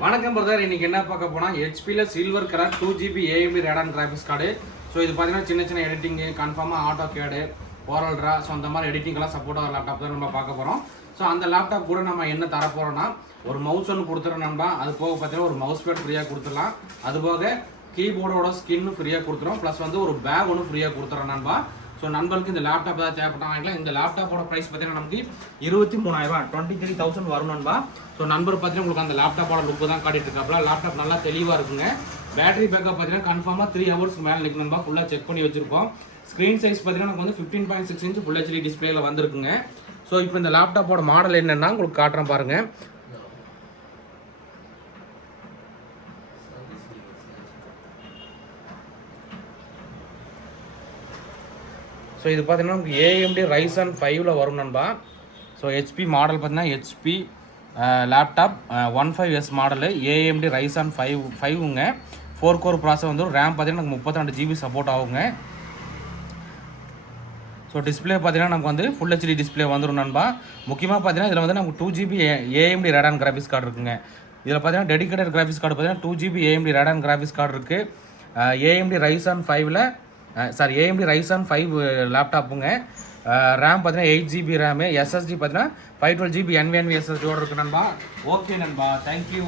வணக்கம் பிரதர், இன்னைக்கு என்ன பார்க்க போனா ஹெச்பில silver colour 2GB AMD RADEON graphics card. So இது பார்த்தீங்கன்னா சின்ன சின்ன எடிட்டிங், கன்ஃபார்மாக ஆட்டோ கேடு, கோரல் ரா, ஸோ அந்த மாதிரி எடிட்டிங்கெல்லாம் சப்போர்ட் ஆகிற லேப்டாப் தான் நம்ம பார்க்க போகிறோம். ஸோ அந்த லேப்டாப் கூட நம்ம என்ன தர போகிறோம்னா ஒரு மவுஸ் ஒன்று கொடுத்துறோம் நண்பா. அது போக பார்த்தீங்கன்னா ஒரு மவுஸ் பேட் ஃப்ரீயாக கொடுத்துடலாம். அது போக கீபோர்டோட ஸ்கின்னு ஃப்ரீயாக கொடுத்துரும். ப்ளஸ் வந்து ஒரு பேக் ஒன்று ஃப்ரீயாக கொடுத்துறோம் நண்பா. ஸோ நண்பர்களுக்கு இந்த லேப்டாப் தான் தேவைப்பட்டா வாங்கிக்கலாம். இந்த லேப்டாப்போட ப்ரைஸ் பார்த்தீங்கன்னா நமக்கு 23,000 23,000 வரும் நண்பா. ஸோ நண்பர் பார்த்தீங்கன்னா உங்களுக்கு அந்த லேப்டாப்போட லுக்கு தான் காட்டிட்டு இருக்காப்ல. லேப்டாப் நல்லா தெளிவாக இருக்குங்க. பேட்டரி பேக்கப் பார்த்தீங்கன்னா கன்ஃபார்மாக 3 ஹவர்ஸ்க்கு மேலே நிற்கும் நண்பா. ஃபுல்லாக செக் பண்ணி வச்சிருக்கோம். ஸ்க்ரீன் சைஸ் பார்த்தீங்கன்னா நமக்கு வந்து 15.6 இன்ச் ஃபுல் HD டிஸ்பிளேல வந்திருக்குங்க. ஸோ இப்போ இந்த லேப்டாப்போட மாடல் என்னன்னா உங்களுக்கு காட்டுறேன் பாருங்க. ஸோ இது பார்த்தீங்கன்னா நமக்கு AMD Ryzen 5ல வரும் நண்பா. ஸோ HP மாடல் பார்த்தீங்கன்னா HP laptop 15S model AMD Ryzen 5ங்க. 4 core process வந்துடும். ரேம் பார்த்தீங்கன்னா நமக்கு 32 GB சப்போர்ட் ஆகுங்க. ஸோ டிஸ்பிளே பார்த்தீங்கன்னா நமக்கு வந்து ஃபுல் HD டிஸ்பிளே வந்துடும் நண்பா. முக்கியமாக பார்த்தீங்கன்னா இதில் வந்து நமக்கு 2GB AMD RADEON graphics card இருக்குங்க. இதில் பார்த்தீங்கன்னா டெடிகேட்டட் கிராபிக்ஸ் கார்டு பார்த்தீங்கன்னா 2GB AMD RADEON graphics card இருக்குது. AMD Ryzen 5ல AMD Ryzen 5 லேப்டாப்புங்க. ரேம் பார்த்தீங்கன்னா 8GB ரேமு, SSD பார்த்தீங்கன்னா 512GB NVMe SSD இருக்குது நண்பா. ஓகே நண்பா, தேங்க்யூ.